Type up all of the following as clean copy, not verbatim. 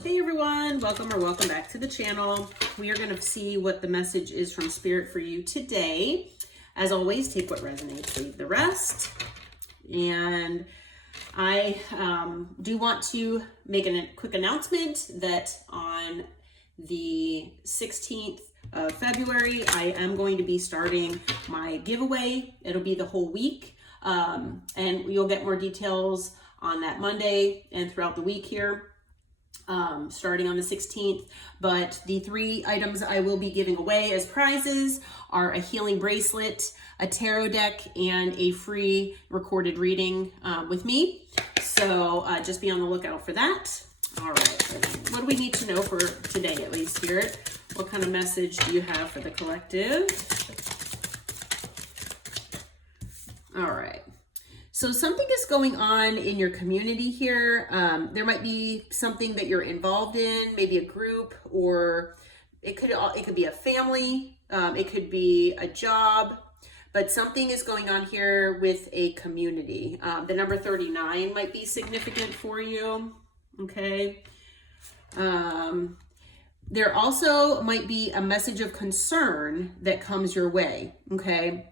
Hey everyone, welcome back to the channel. We are going to see what the message is from Spirit for you today. As always, take what resonates, leave the rest. And I do want to make a quick announcement that on the 16th of February, I am going to be starting my giveaway. It'll be the whole week, and you'll get more details on that Monday and throughout the week here. Starting on the 16th, but the 3 items I will be giving away as prizes are a healing bracelet, a tarot deck, and a free recorded reading with me. So just be on the lookout for that. All right, what do we need to know for today, at least, Spirit? What kind of message do you have for the collective? All right. So something is going on in your community here. There might be something that you're involved in, maybe a group, or it could be a family. It could be a job, but something is going on here with a community. The number 39 might be significant for you. Okay. There also might be a message of concern that comes your way. Okay.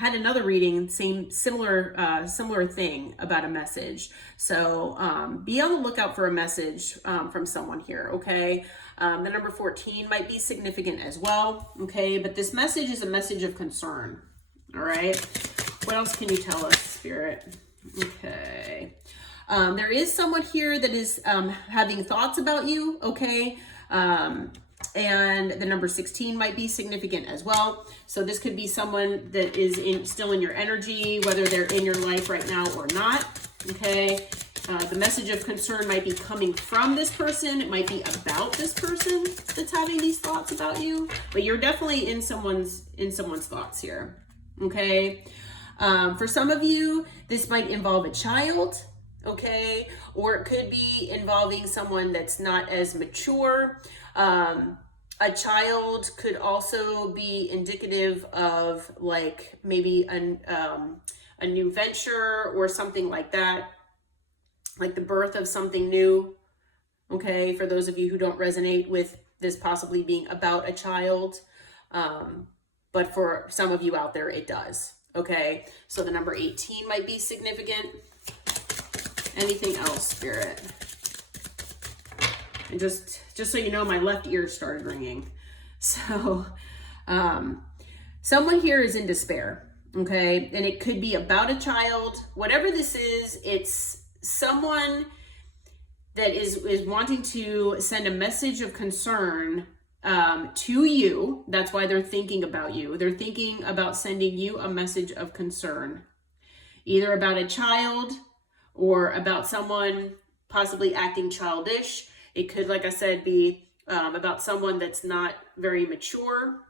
Had another reading, similar thing about a message. So be on the lookout for a message from someone here, okay? The number 14 might be significant as well, okay? But this message is a message of concern, all right? What else can you tell us, Spirit? Okay. There is someone here that is having thoughts about you, okay? And the number 16 might be significant as well. So this could be someone that is still in your energy, whether they're in your life right now or not. Okay. The message of concern might be coming from this person. It might be about this person that's having these thoughts about you, but you're definitely in someone's thoughts here. Okay. For some of you, this might involve a child. Okay. Or it could be involving someone that's not as mature. A child could also be indicative of like maybe a new venture or something like that, like the birth of something new. Okay, for those of you who don't resonate with this possibly being about a child, but for some of you out there, it does. Okay, so the number 18 might be significant. Anything else, Spirit? And just so you know, my left ear started ringing. So someone here is in despair, okay? And it could be about a child. Whatever this is, it's someone that is wanting to send a message of concern to you. That's why they're thinking about you. They're thinking about sending you a message of concern, either about a child or about someone possibly acting childish. It could, like I said, be about someone that's not very mature.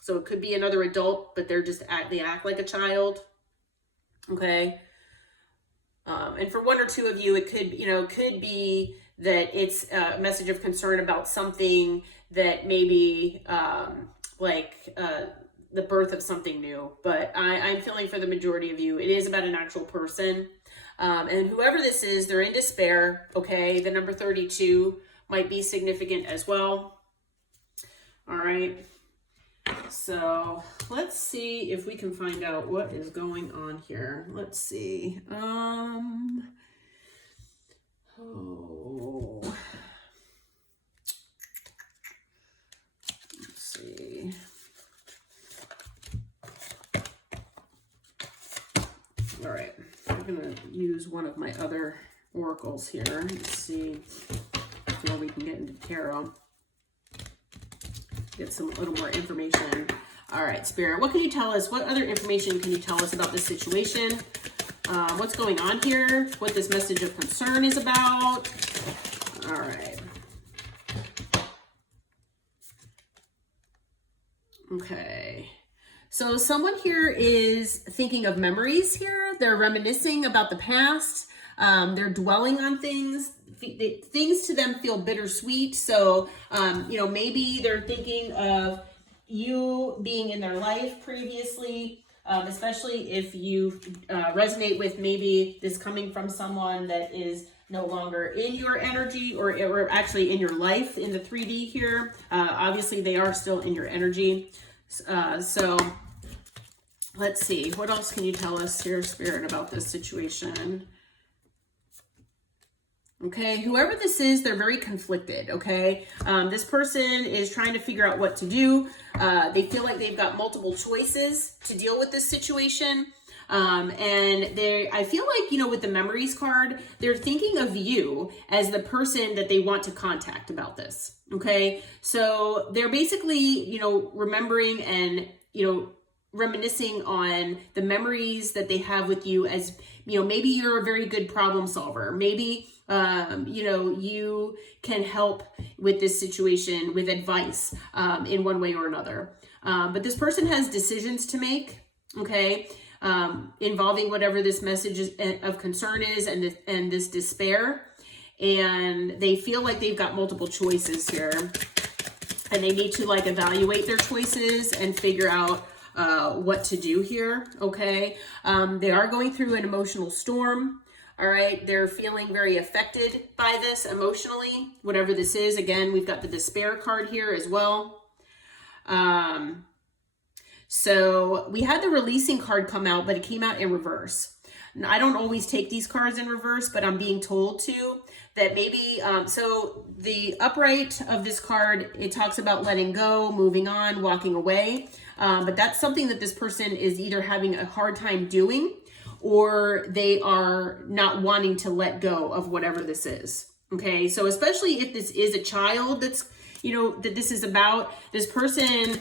So it could be another adult, but they act like a child. Okay. And for one or two of you, it could be that it's a message of concern about something that maybe the birth of something new. But I'm feeling for the majority of you, it is about an actual person. And whoever this is, they're in despair. Okay. The number 32 might be significant as well. All right. So let's see if we can find out what is going on here. Let's see. Let's see. All right. I'm going to use one of my other oracles here. Let's see before we can get into tarot. Get a little more information. All right, Spirit, what can you tell us? What other information can you tell us about this situation? What's going on here? What this message of concern is about? All right. Okay. So someone here is thinking of memories here. They're reminiscing about the past. They're dwelling on things. Things to them feel bittersweet. So, maybe they're thinking of you being in their life previously, especially if you resonate with maybe this coming from someone that is no longer in your energy, or actually in your life in the 3D here. Obviously, they are still in your energy. So let's see. What else can you tell us here, Spirit, about this situation? Okay, whoever this is, they're very conflicted, okay? This person is trying to figure out what to do. They feel like they've got multiple choices to deal with this situation. And I feel like, you know, with the memories card, they're thinking of you as the person that they want to contact about this, okay? So they're basically, you know, remembering and, you know, reminiscing on the memories that they have with you as, you know, maybe you're a very good problem solver. Maybe, you know, you can help with this situation with advice in one way or another. But this person has decisions to make, okay, involving whatever this message of concern is and this despair. And they feel like they've got multiple choices here. And they need to like evaluate their choices and figure out what to do here, okay? They are going through an emotional storm, all right? They're feeling very affected by this emotionally, whatever this is. Again, we've got the despair card here as well. So we had the releasing card come out, but it came out in reverse. And I don't always take these cards in reverse, but I'm being told to, that maybe, so the upright of this card, it talks about letting go, moving on, walking away. But that's something that this person is either having a hard time doing, or they are not wanting to let go of whatever this is. Okay, so especially if this is a child that's, you know, that this is about, this person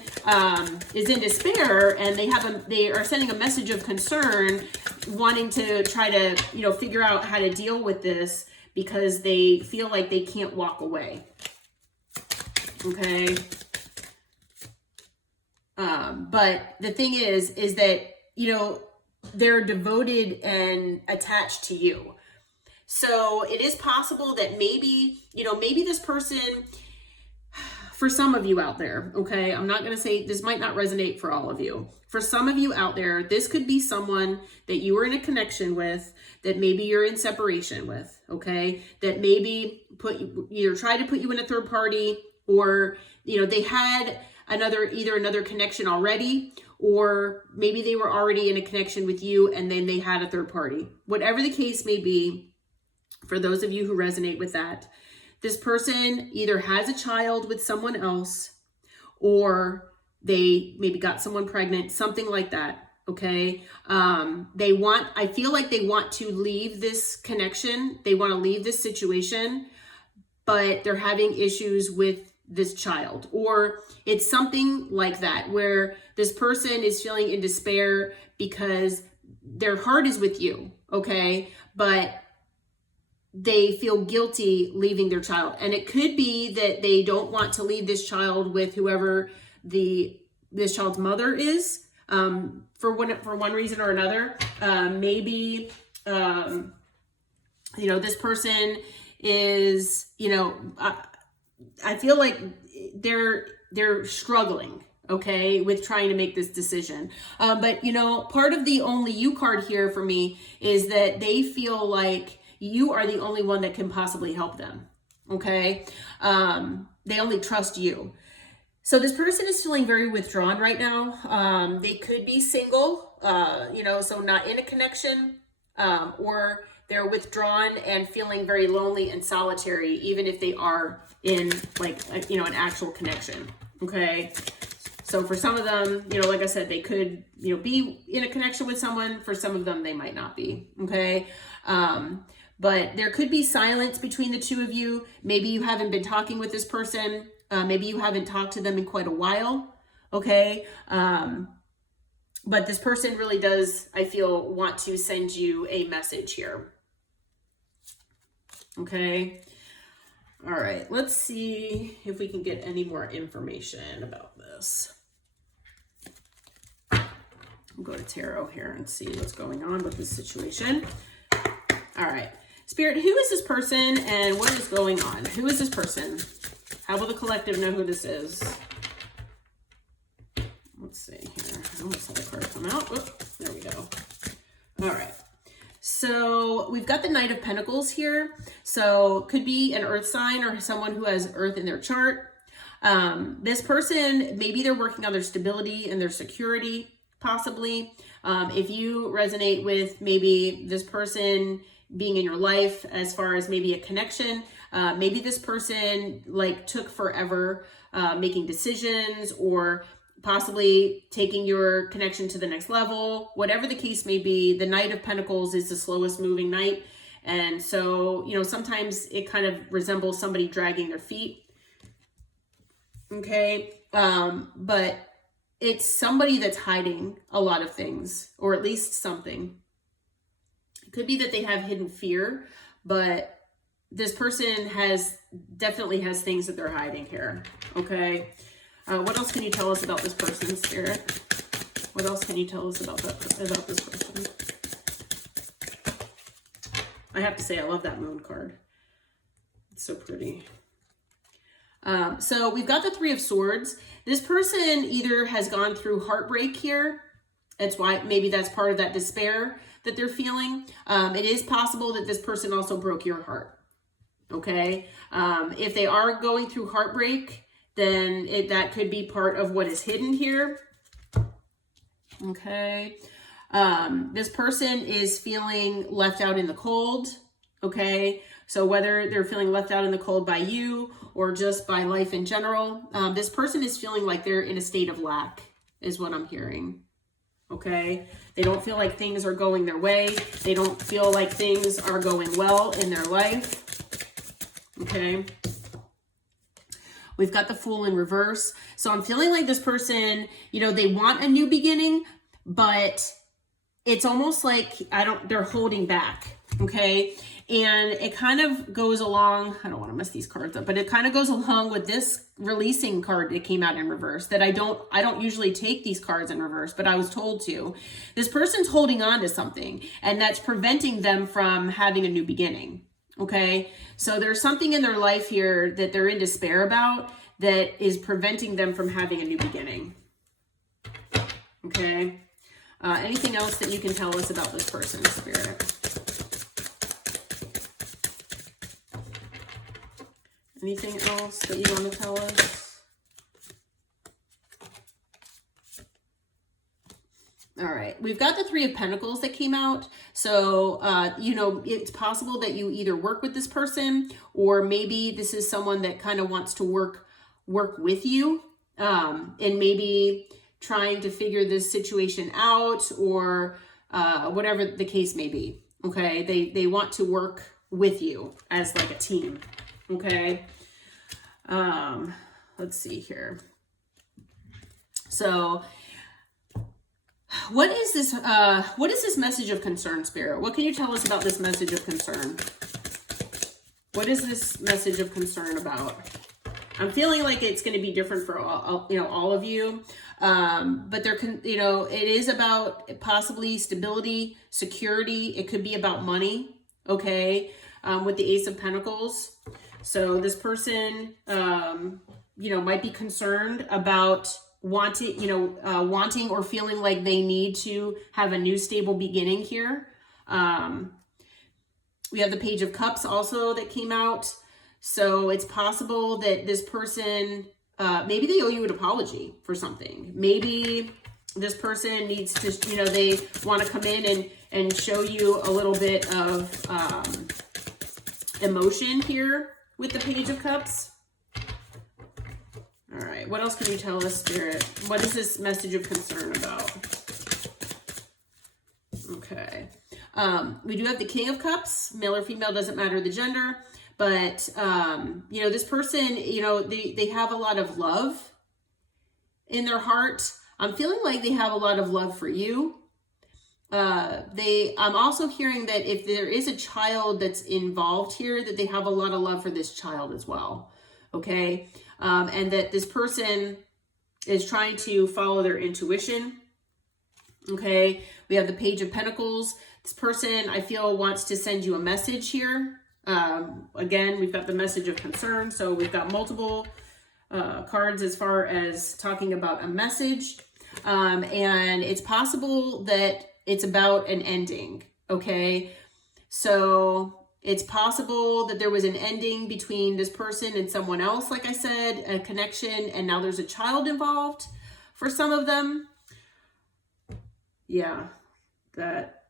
is in despair, and they are sending a message of concern, wanting to try to, you know, figure out how to deal with this because they feel like they can't walk away. Okay. But the thing is that, you know, they're devoted and attached to you. So it is possible that maybe, you know, maybe this person, for some of you out there, okay, I'm not going to say this might not resonate for all of you. For some of you out there, this could be someone that you were in a connection with, that maybe you're in separation with, okay, that maybe either tried to put you in a third party, or, you know, they had either another connection already, or maybe they were already in a connection with you and then they had a third party. Whatever the case may be, for those of you who resonate with that, this person either has a child with someone else, or they maybe got someone pregnant, something like that, okay? I feel like they want to leave this connection. They want to leave this situation, but they're having issues with this child, or it's something like that, where this person is feeling in despair because their heart is with you, okay? But they feel guilty leaving their child. And it could be that they don't want to leave this child with whoever this child's mother is, for one reason or another. Maybe, you know, this person is, you know, I feel like they're struggling, okay, with trying to make this decision. But, you know, part of the only you card here for me is that they feel like you are the only one that can possibly help them, okay? They only trust you. So this person is feeling very withdrawn right now. They could be single, you know, so not in a connection, or they're withdrawn and feeling very lonely and solitary, even if they are in like you know, an actual connection, okay? So for some of them, you know, like I said, they could, you know, be in a connection with someone. For some of them, they might not be, okay? But there could be silence between the two of you. Maybe you haven't been talking with this person. Maybe you haven't talked to them in quite a while, okay? But this person really does, I feel, want to send you a message here. Okay. All right. Let's see if we can get any more information about this. We'll go to tarot here and see what's going on with this situation. All right. Spirit, who is this person and what is going on? Who is this person? How will the collective know who this is? Let's see here. I almost had the card come out. Oh, there we go. All right. So we've got the Knight of Pentacles here. So could be an earth sign or someone who has earth in their chart. This person, maybe they're working on their stability and their security, possibly. If you resonate with maybe this person being in your life as far as maybe a connection, maybe this person like took forever making decisions, or possibly taking your connection to the next level. Whatever the case may be, the Knight of Pentacles is the slowest moving knight. And so, you know, sometimes it kind of resembles somebody dragging their feet. Okay. But it's somebody that's hiding a lot of things, or at least something. It could be that they have hidden fear, but this person definitely has things that they're hiding here. Okay. What else can you tell us about this person, Spirit? What else can you tell us about this person? I have to say, I love that Moon card. It's so pretty. So we've got the Three of Swords. This person either has gone through heartbreak here. That's why maybe that's part of that despair that they're feeling. It is possible that this person also broke your heart. Okay. If they are going through heartbreak, then that could be part of what is hidden here. Okay. This person is feeling left out in the cold. Okay. So whether they're feeling left out in the cold by you or just by life in general, this person is feeling like they're in a state of lack, is what I'm hearing. Okay. They don't feel like things are going their way. They don't feel like things are going well in their life. Okay. We've got the Fool in reverse. So I'm feeling like this person, you know, they want a new beginning, but it's almost like they're holding back. Okay. And it kind of goes along, I don't want to mess these cards up, but it kind of goes along with this releasing card that came out in reverse, that I don't usually take these cards in reverse, but I was told to. This person's holding on to something, and that's preventing them from having a new beginning. Okay. So there's something in their life here that they're in despair about that is preventing them from having a new beginning. Okay. Anything else that you can tell us about this person, Spirit? Anything else that you want to tell us? All right, we've got the Three of Pentacles that came out. So, you know, it's possible that you either work with this person, or maybe this is someone that kind of wants to work with you, and maybe trying to figure this situation out, or whatever the case may be. Okay, they want to work with you as like a team. Okay. Let's see here. So what is this message of concern, Spirit? What can you tell us about this message of concern? What is this message of concern about? I'm feeling like it's going to be different for all of you. But it is about possibly stability, security. It could be about money. Okay. With the Ace of Pentacles. So this person, might be concerned about wanting or feeling like they need to have a new stable beginning here. We have the Page of Cups also that came out. So it's possible that this person, maybe they owe you an apology for something. Maybe this person needs to, they want to come in and show you a little bit of emotion here with the Page of Cups. All right, what else can you tell us, Spirit? What is this message of concern about? Okay. We do have the King of Cups. Male or female, doesn't matter the gender. But, this person, they have a lot of love in their heart. I'm feeling like they have a lot of love for you. I'm also hearing that if there is a child that's involved here, that they have a lot of love for this child as well. Okay. And that this person is trying to follow their intuition. Okay. We have the Page of Pentacles. This person, I feel, wants to send you a message here. Again, we've got the message of concern. So we've got multiple cards as far as talking about a message. And it's possible that it's about an ending. Okay. So it's possible that there was an ending between this person and someone else, like I said, a connection, and now there's a child involved for some of them. Yeah, that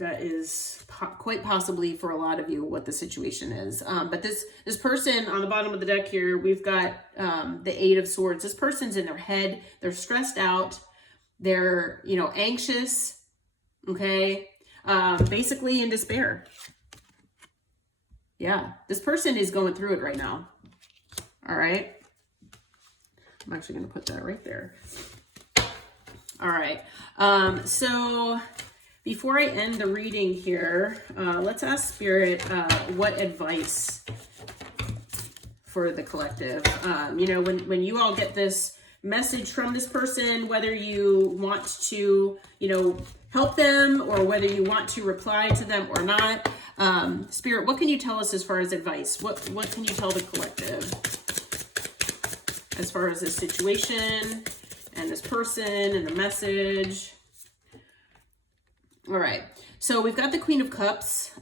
is quite possibly for a lot of you what the situation is. But this person on the bottom of the deck here, we've got the Eight of Swords. This person's in their head. They're stressed out. They're, anxious. Okay. Basically in despair. Yeah. This person is going through it right now. All right. I'm actually going to put that right there. All right. So before I end the reading here, let's ask Spirit what advice for the collective. When you all get this message from this person, whether you want to, help them or whether you want to reply to them or not, Spirit, what can you tell us as far as advice? What can you tell the collective as far as this situation and this person and the message? All right. So we've got the Queen of Cups.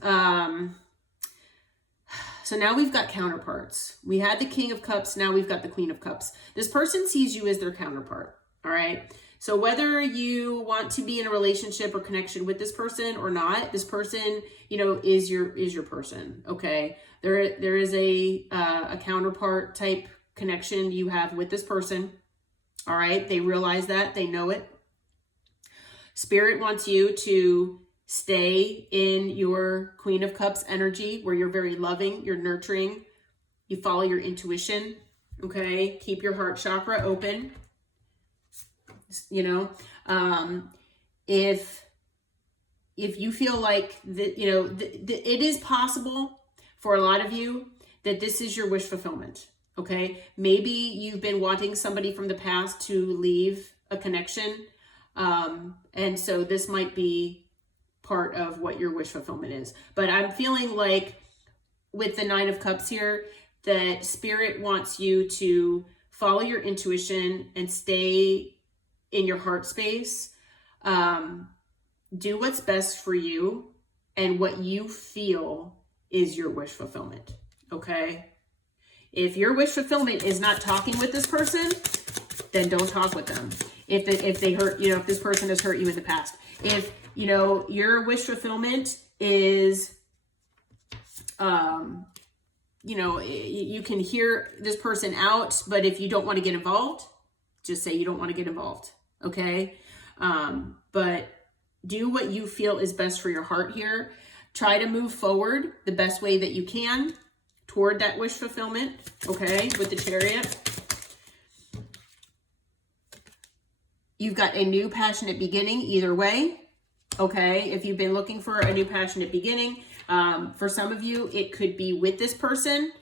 So now we've got counterparts. We had the King of Cups. Now we've got the Queen of Cups. This person sees you as their counterpart. All right. So whether you want to be in a relationship or connection with this person or not, this person, is your person. Okay. There is a counterpart type connection you have with this person. All right. They realize that, they know it. Spirit wants you to stay in your Queen of Cups energy where you're very loving, you're nurturing, you follow your intuition, okay? Keep your heart chakra open. If you feel like that, it is possible for a lot of you that this is your wish fulfillment, okay? Maybe you've been wanting somebody from the past to leave a connection, and so this might be part of what your wish fulfillment is. But I'm feeling like with the Nine of Cups here, that Spirit wants you to follow your intuition and stay in your heart space. Do what's best for you and what you feel is your wish fulfillment, okay? If your wish fulfillment is not talking with this person, then don't talk with them. If they hurt, if this person has hurt you in the past. If, your wish fulfillment is, you can hear this person out, but if you don't want to get involved, just say you don't want to get involved, okay? But do what you feel is best for your heart here. Try to move forward the best way that you can toward that wish fulfillment, okay, with the Chariot. You've got a new passionate beginning either way, okay? If you've been looking for a new passionate beginning, for some of you, it could be with this person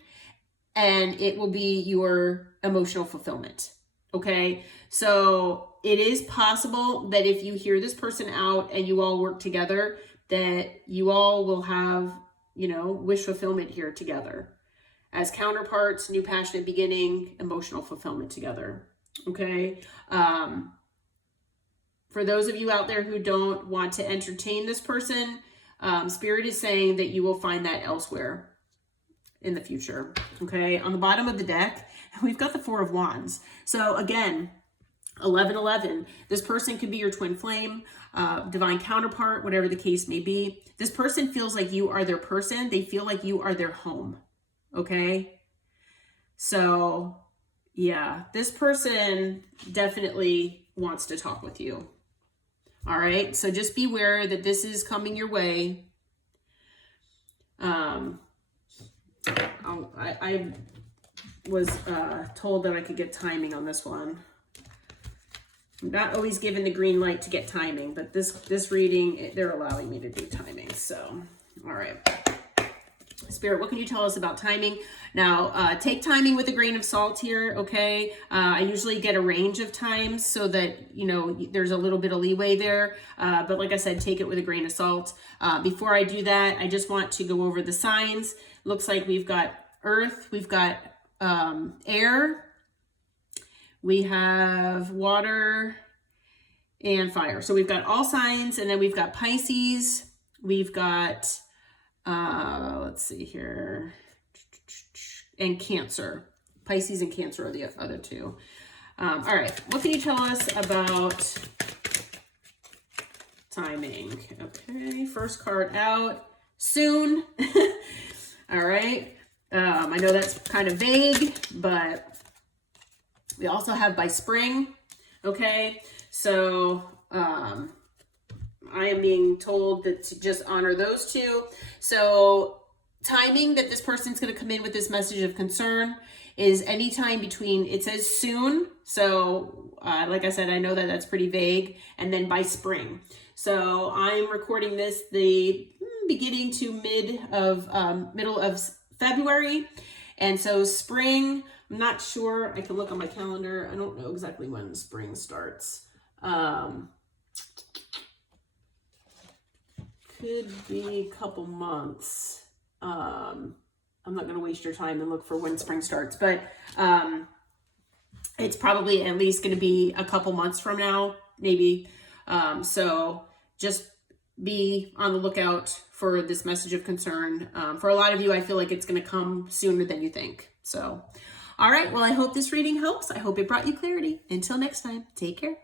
and it will be your emotional fulfillment, okay? So it is possible that if you hear this person out and you all work together, that you all will have, wish fulfillment here together. As counterparts, new passionate beginning, emotional fulfillment together, okay? For those of you out there who don't want to entertain this person, Spirit is saying that you will find that elsewhere in the future, okay? On the bottom of the deck, we've got the Four of Wands. So again, 1111, this person could be your twin flame, divine counterpart, whatever the case may be. This person feels like you are their person. They feel like you are their home, okay? So yeah, this person definitely wants to talk with you. All right, so just beware that this is coming your way. I was told that I could get timing on this one. I'm not always given the green light to get timing, but this reading, they're allowing me to do timing. So, all right. Spirit, what can you tell us about timing? Now, take timing with a grain of salt here, okay? I usually get a range of times so that, there's a little bit of leeway there. But like I said, take it with a grain of salt. Before I do that, I just want to go over the signs. Looks like we've got earth, we've got air, we have water and fire. So we've got all signs, and then we've got Pisces, we've got Let's see here. And Cancer. Pisces and Cancer are the other two. All right. What can you tell us about timing? Okay. First card out. Soon. All right. I know that's kind of vague, but we also have by spring. Okay. So, I am being told that to just honor those two. So timing that this person's going to come in with this message of concern is anytime between, it says soon. So like I said, I know that that's pretty vague. And then by spring. So I'm recording this the beginning to middle of February. And so spring, I'm not sure. I can look on my calendar. I don't know exactly when spring starts. Could be a couple months. I'm not going to waste your time and look for when spring starts, but it's probably at least going to be a couple months from now, maybe. So just be on the lookout for this message of concern. For a lot of you, I feel like it's going to come sooner than you think. So, all right. Well, I hope this reading helps. I hope it brought you clarity. Until next time, take care.